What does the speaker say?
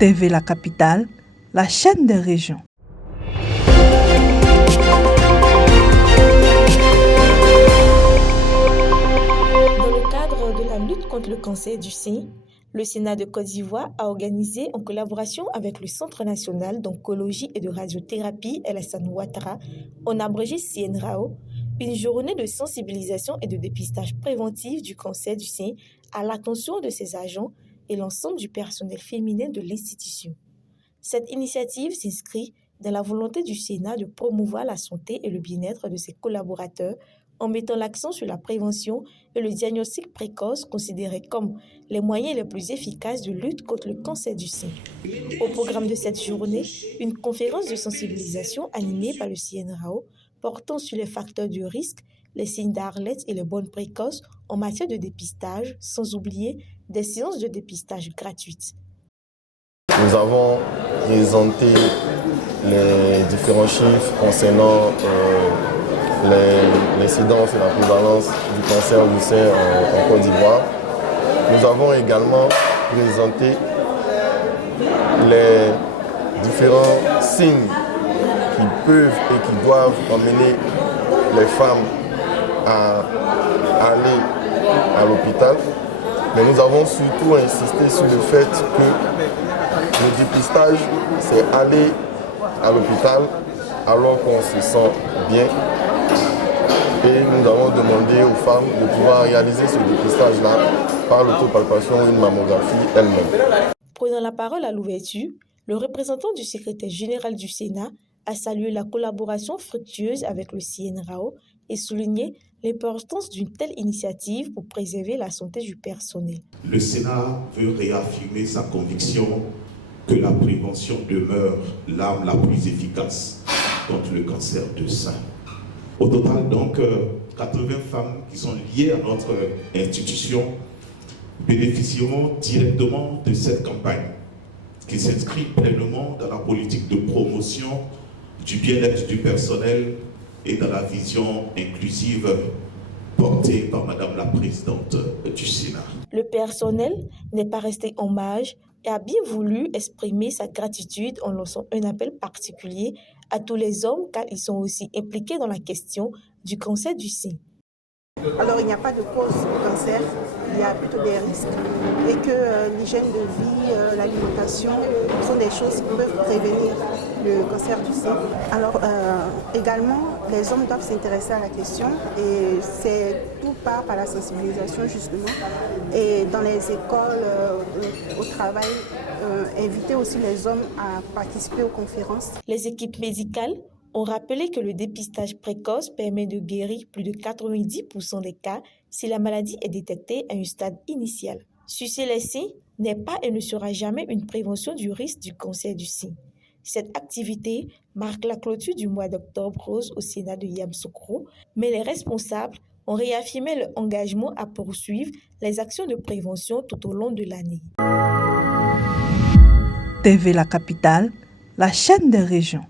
TV La Capitale, la chaîne des régions. Dans le cadre de la lutte contre le cancer du sein, le Sénat de Côte d'Ivoire a organisé, en collaboration avec le Centre national d'oncologie et de radiothérapie Alassane Ouattara, en abrégé CNRAO, une journée de sensibilisation et de dépistage préventif du cancer du sein à l'attention de ses agents et l'ensemble du personnel féminin de l'institution. Cette initiative s'inscrit dans la volonté du Sénat de promouvoir la santé et le bien-être de ses collaborateurs en mettant l'accent sur la prévention et le diagnostic précoce considérés comme les moyens les plus efficaces de lutte contre le cancer du sein. Au programme de cette journée, une conférence de sensibilisation animée par le CNRAO portant sur les facteurs de risque, les signes d'Arlette et les bonnes précoces en matière de dépistage, sans oublier des séances de dépistage gratuites. Nous avons présenté les différents chiffres concernant l'incidence et la prévalence du cancer du sein en Côte d'Ivoire. Nous avons également présenté les différents signes qui peuvent et qui doivent emmener les femmes à aller à l'hôpital. Mais nous avons surtout insisté sur le fait que le dépistage, c'est aller à l'hôpital alors qu'on se sent bien. Et nous avons demandé aux femmes de pouvoir réaliser ce dépistage-là par l'autopalpation ou une mammographie elle-même. Prenant la parole à l'ouverture, le représentant du secrétaire général du Sénat a salué la collaboration fructueuse avec le CNRAO et souligné l'importance d'une telle initiative pour préserver la santé du personnel. Le Sénat veut réaffirmer sa conviction que la prévention demeure l'arme la plus efficace contre le cancer du sein. Au total, donc, 80 femmes qui sont liées à notre institution bénéficieront directement de cette campagne qui s'inscrit pleinement dans la politique de promotion du bien-être du personnel et dans la vision inclusive portée par Madame la Présidente du Sénat. Le personnel n'est pas resté en marge et a bien voulu exprimer sa gratitude en lançant un appel particulier à tous les hommes car ils sont aussi impliqués dans la question du cancer du sein. Alors il n'y a pas de cause au cancer, il y a plutôt des risques et que l'hygiène de vie, l'alimentation sont des choses qui peuvent prévenir le cancer du sein. Alors également, les hommes doivent s'intéresser à la question et c'est tout part par la sensibilisation justement. Et dans les écoles, au travail, inviter aussi les hommes à participer aux conférences. Les équipes médicales ont rappelé que le dépistage précoce permet de guérir plus de 90% des cas si la maladie est détectée à un stade initial. Sucer les seins n'est pas et ne sera jamais une prévention du risque du cancer du sein. Cette activité marque la clôture du mois d'octobre rose au Sénat de Yamoussoukro, mais les responsables ont réaffirmé leur engagement à poursuivre les actions de prévention tout au long de l'année. TV La Capitale, la chaîne des régions.